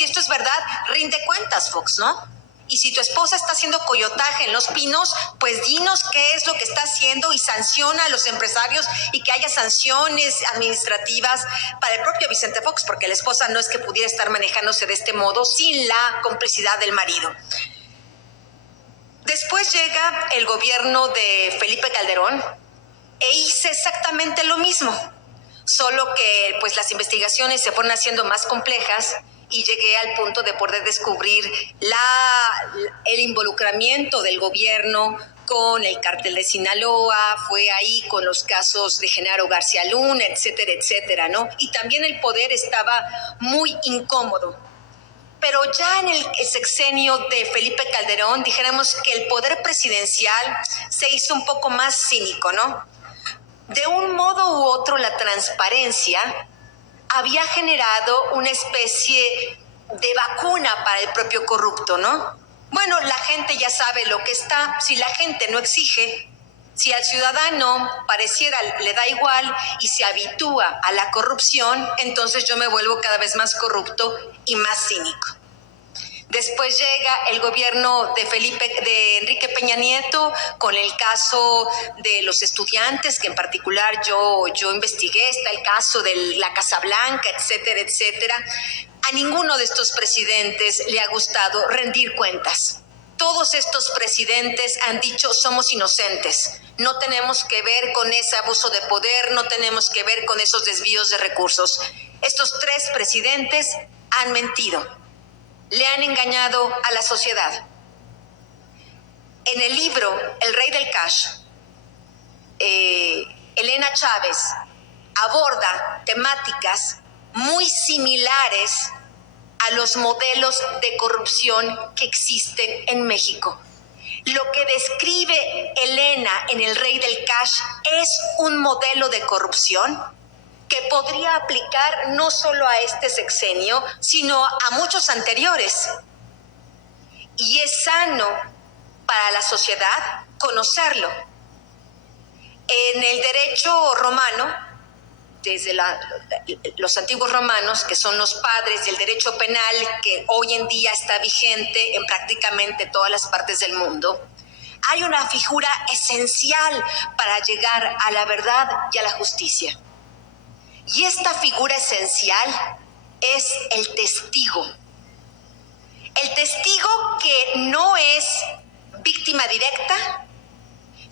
si esto es verdad, rinde cuentas, Fox, ¿no? Y si tu esposa está haciendo coyotaje en Los Pinos, pues dinos qué es lo que está haciendo y sanciona a los empresarios y que haya sanciones administrativas para el propio Vicente Fox, porque la esposa no es que pudiera estar manejándose de este modo sin la complicidad del marido. Después llega el gobierno de Felipe Calderón e hice exactamente lo mismo, solo que pues las investigaciones se fueron haciendo más complejas y llegué al punto de poder descubrir el involucramiento del gobierno con el cártel de Sinaloa, fue ahí con los casos de Genaro García Luna, etcétera, etcétera, ¿no? Y también el poder estaba muy incómodo. Pero ya en el sexenio de Felipe Calderón, dijéramos que el poder presidencial se hizo un poco más cínico, ¿no? De un modo u otro, la transparencia había generado una especie de vacuna para el propio corrupto, ¿no? Bueno, la gente ya sabe lo que está. Si la gente no exige, si al ciudadano pareciera le da igual y se habitúa a la corrupción, entonces yo me vuelvo cada vez más corrupto y más cínico. Después llega el gobierno de Enrique Peña Nieto con el caso de los estudiantes, que en particular yo investigué, está el caso de la Casa Blanca, etcétera, etcétera. A ninguno de estos presidentes le ha gustado rendir cuentas. Todos estos presidentes han dicho somos inocentes, no tenemos que ver con ese abuso de poder, no tenemos que ver con esos desvíos de recursos. Estos tres presidentes han mentido. Le han engañado a la sociedad. En el libro El Rey del Cash, Elena Chávez aborda temáticas muy similares a los modelos de corrupción que existen en México. Lo que describe Elena en El Rey del Cash es un modelo de corrupción que podría aplicar no solo a este sexenio, sino a muchos anteriores. Y es sano para la sociedad conocerlo. En el derecho romano, desde los antiguos romanos, que son los padres del derecho penal, que hoy en día está vigente en prácticamente todas las partes del mundo, hay una figura esencial para llegar a la verdad y a la justicia. Y esta figura esencial es el testigo. El testigo que no es víctima directa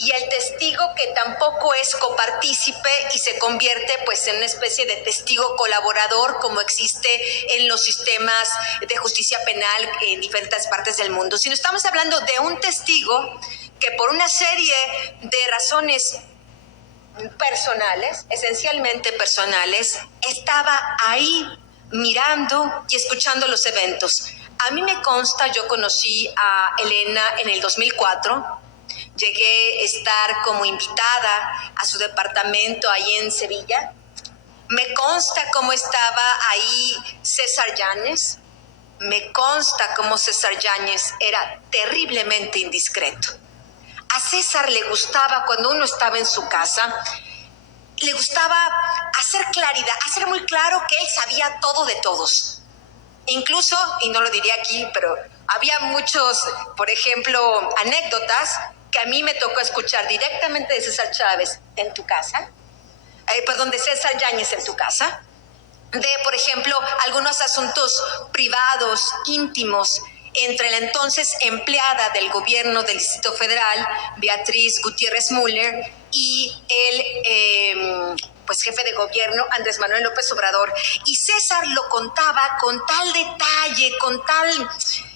y el testigo que tampoco es copartícipe y se convierte pues en una especie de testigo colaborador como existe en los sistemas de justicia penal en diferentes partes del mundo, sino estamos hablando de un testigo que por una serie de razones personales, esencialmente personales, estaba ahí mirando y escuchando los eventos. A mí me consta, yo conocí a Elena en el 2004, llegué a estar como invitada a su departamento ahí en Sevilla. Me consta cómo estaba ahí César Yáñez, me consta cómo César Yáñez era terriblemente indiscreto. A César le gustaba, cuando uno estaba en su casa, le gustaba hacer claridad, hacer muy claro que él sabía todo de todos. Incluso, y no lo diré aquí, pero había muchos, por ejemplo, anécdotas que a mí me tocó escuchar directamente de César Chávez en tu casa, de César Yáñez en tu casa, de, por ejemplo, algunos asuntos privados, íntimos, entre la entonces empleada del gobierno del Distrito Federal, Beatriz Gutiérrez Müller, y el jefe de gobierno, Andrés Manuel López Obrador. Y César lo contaba con tal detalle, con tal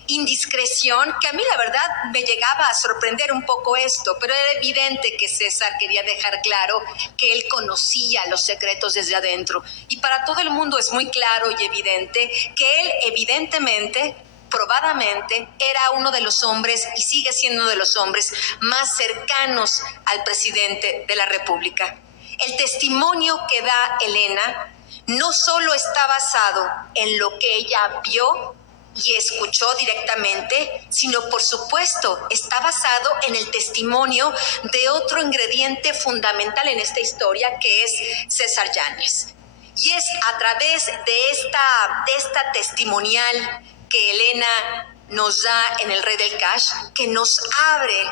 indiscreción, que a mí la verdad me llegaba a sorprender un poco esto, pero era evidente que César quería dejar claro que él conocía los secretos desde adentro. Y para todo el mundo es muy claro y evidente que él evidentemente, probadamente, era uno de los hombres y sigue siendo uno de los hombres más cercanos al presidente de la República. El testimonio que da Elena no solo está basado en lo que ella vio y escuchó directamente, sino por supuesto está basado en el testimonio de otro ingrediente fundamental en esta historia, que es César Yáñez. Y es a través de esta testimonial que Elena nos da en El Rey del Cash, que nos abre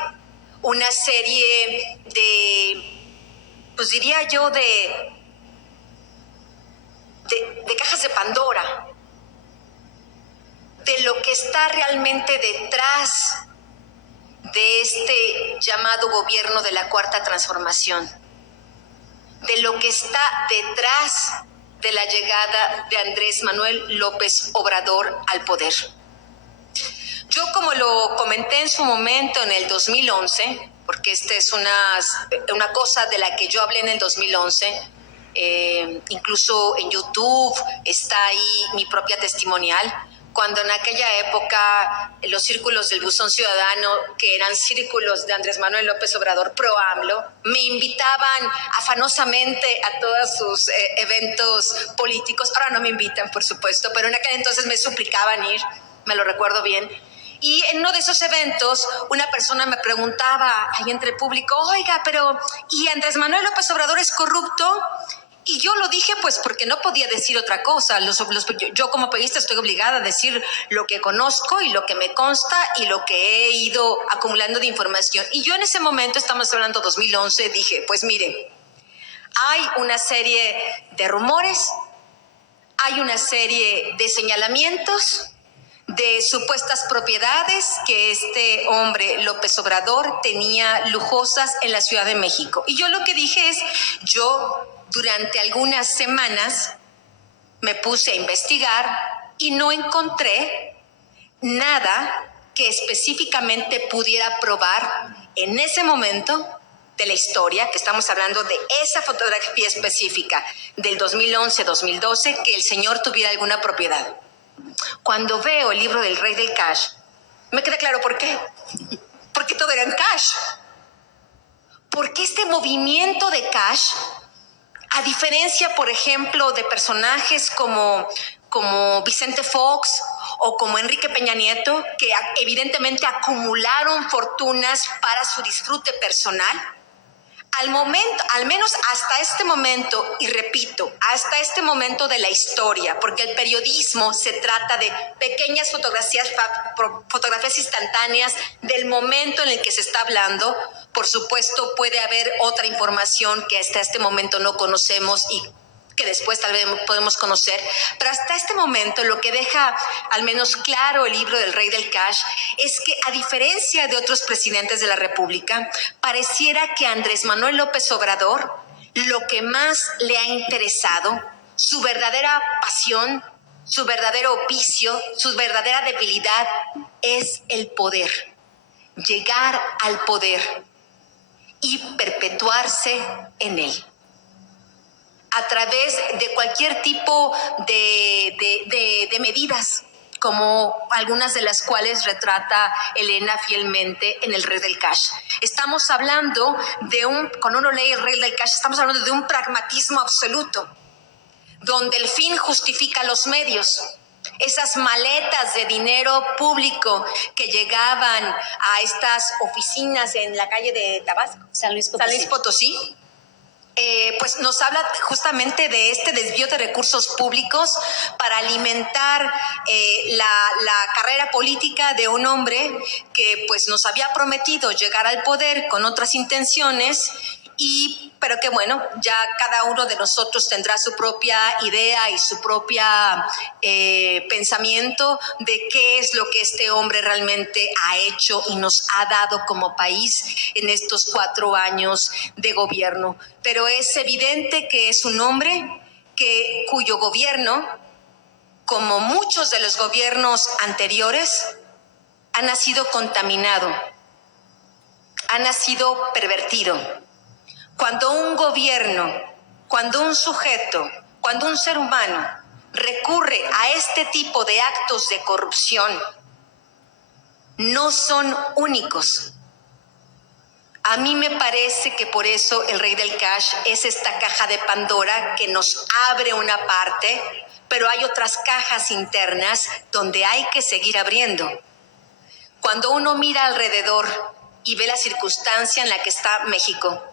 una serie pues diría yo, de cajas de Pandora, de lo que está realmente detrás de este llamado gobierno de la Cuarta Transformación, de lo que está detrás de la llegada de Andrés Manuel López Obrador al poder. Yo, como lo comenté en su momento en el 2011, porque esta es una cosa de la que yo hablé en el 2011, incluso en YouTube está ahí mi propia testimonial, cuando en aquella época los círculos del Buzón Ciudadano, que eran círculos de Andrés Manuel López Obrador pro AMLO, me invitaban afanosamente a todos sus eventos políticos. Ahora no me invitan, por supuesto, pero en aquel entonces me suplicaban ir, me lo recuerdo bien. Y en uno de esos eventos, una persona me preguntaba ahí entre el público, oiga, pero ¿y Andrés Manuel López Obrador es corrupto? Y yo lo dije pues porque no podía decir otra cosa. Yo como periodista estoy obligada a decir lo que conozco y lo que me consta y lo que he ido acumulando de información. Y yo en ese momento, estamos hablando 2011, dije, pues mire, hay una serie de rumores, hay una serie de señalamientos, de supuestas propiedades que este hombre López Obrador tenía lujosas en la Ciudad de México. Y yo lo que dije es, yo durante algunas semanas me puse a investigar y no encontré nada que específicamente pudiera probar en ese momento de la historia, que estamos hablando de esa fotografía específica del 2011-2012, que el señor tuviera alguna propiedad. Cuando veo el libro del Rey del Cash, me queda claro por qué. Porque todo era en cash. Porque este movimiento de cash, a diferencia, por ejemplo, de personajes como Vicente Fox o como Enrique Peña Nieto, que evidentemente acumularon fortunas para su disfrute personal, al menos hasta este momento, y repito, hasta este momento de la historia, porque el periodismo se trata de pequeñas fotografías instantáneas del momento en el que se está hablando. Por supuesto, puede haber otra información que hasta este momento no conocemos y que después tal vez podemos conocer, pero hasta este momento lo que deja al menos claro el libro del Rey del Cash es que, a diferencia de otros presidentes de la República, pareciera que a Andrés Manuel López Obrador lo que más le ha interesado, su verdadera pasión, su verdadero vicio, su verdadera debilidad, es el poder, llegar al poder y perpetuarse en él, a través de cualquier tipo de medidas, como algunas de las cuales retrata Elena fielmente en El Rey del Cash. Estamos hablando cuando uno lee El Rey del Cash, estamos hablando de un pragmatismo absoluto, donde el fin justifica los medios. Esas maletas de dinero público que llegaban a estas oficinas en la calle de Tabasco, San Luis Potosí, pues nos habla justamente de este desvío de recursos públicos para alimentar la carrera política de un hombre que pues nos había prometido llegar al poder con otras intenciones, pero que bueno, ya cada uno de nosotros tendrá su propia idea y su propia pensamiento de qué es lo que este hombre realmente ha hecho y nos ha dado como país en estos 4 años de gobierno. Pero es evidente que es un hombre cuyo gobierno, como muchos de los gobiernos anteriores, ha nacido contaminado, ha nacido pervertido. Cuando un gobierno, cuando un sujeto, cuando un ser humano recurre a este tipo de actos de corrupción, no son únicos. A mí me parece que por eso El Rey del Cash es esta caja de Pandora que nos abre una parte, pero hay otras cajas internas donde hay que seguir abriendo. Cuando uno mira alrededor y ve la circunstancia en la que está México,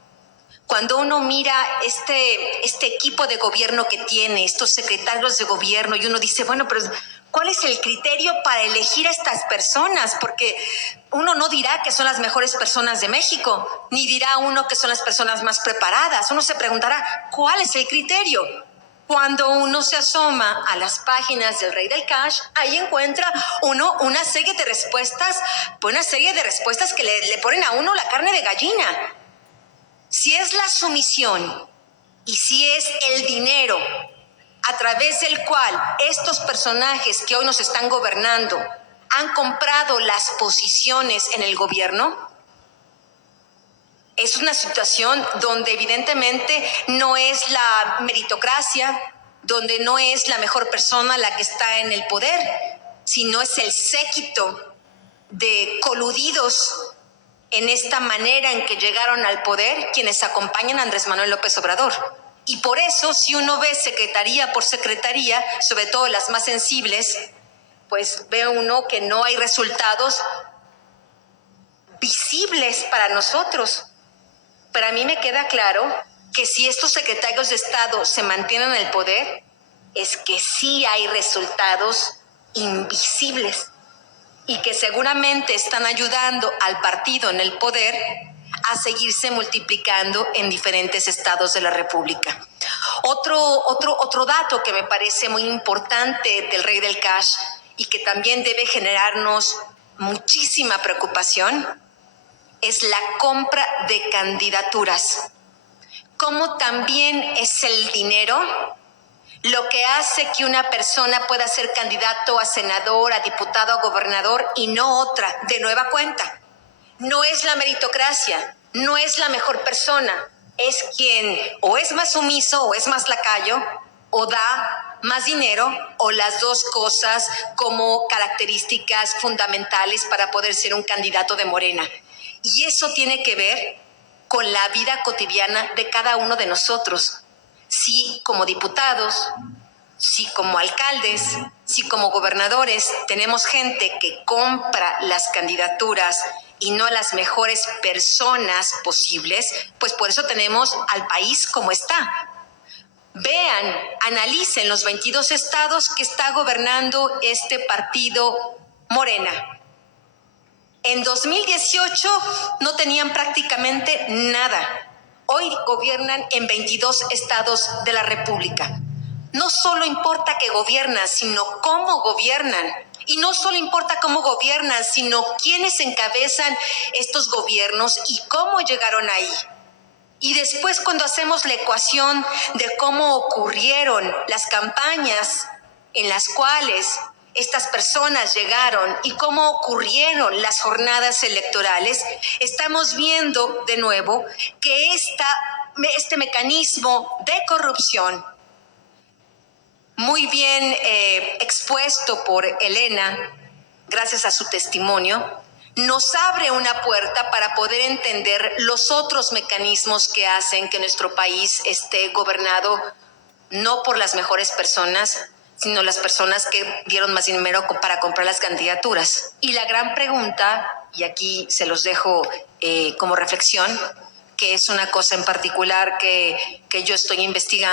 Cuando uno mira este equipo de gobierno que tiene, estos secretarios de gobierno, y uno dice, bueno, pero ¿cuál es el criterio para elegir a estas personas? Porque uno no dirá que son las mejores personas de México, ni dirá uno que son las personas más preparadas. Uno se preguntará, ¿cuál es el criterio? Cuando uno se asoma a las páginas del Rey del Cash, ahí encuentra uno una serie de respuestas que le ponen a uno la carne de gallina. Si es la sumisión y si es el dinero a través del cual estos personajes que hoy nos están gobernando han comprado las posiciones en el gobierno, es una situación donde evidentemente no es la meritocracia, donde no es la mejor persona la que está en el poder, sino es el séquito de coludidos en esta manera en que llegaron al poder quienes acompañan a Andrés Manuel López Obrador. Y por eso, si uno ve secretaría por secretaría, sobre todo las más sensibles, pues ve uno que no hay resultados visibles para nosotros. Pero a mí me queda claro que si estos secretarios de Estado se mantienen en el poder, es que sí hay resultados invisibles y que seguramente están ayudando al partido en el poder a seguirse multiplicando en diferentes estados de la República. Otro dato que me parece muy importante del Rey del Cash y que también debe generarnos muchísima preocupación es la compra de candidaturas. Como también es el dinero lo que hace que una persona pueda ser candidato a senador, a diputado, a gobernador y no otra, de nueva cuenta. No es la meritocracia, no es la mejor persona, es quien o es más sumiso o es más lacayo o da más dinero o las dos cosas como características fundamentales para poder ser un candidato de Morena. Y eso tiene que ver con la vida cotidiana de cada uno de nosotros. Si como diputados, si como alcaldes, si como gobernadores tenemos gente que compra las candidaturas y no las mejores personas posibles, pues por eso tenemos al país como está. Vean, analicen los 22 estados que está gobernando este partido Morena. En 2018 no tenían prácticamente nada. Hoy gobiernan en 22 estados de la República. No solo importa que gobiernan, sino cómo gobiernan. Y no solo importa cómo gobiernan, sino quiénes encabezan estos gobiernos y cómo llegaron ahí. Y después, cuando hacemos la ecuación de cómo ocurrieron las campañas en las cuales estas personas llegaron y cómo ocurrieron las jornadas electorales, estamos viendo de nuevo que este mecanismo de corrupción, muy bien expuesto por Elena, gracias a su testimonio, nos abre una puerta para poder entender los otros mecanismos que hacen que nuestro país esté gobernado no por las mejores personas, sino las personas que dieron más dinero para comprar las candidaturas. Y la gran pregunta, y aquí se los dejo como reflexión, que es una cosa en particular que yo estoy investigando,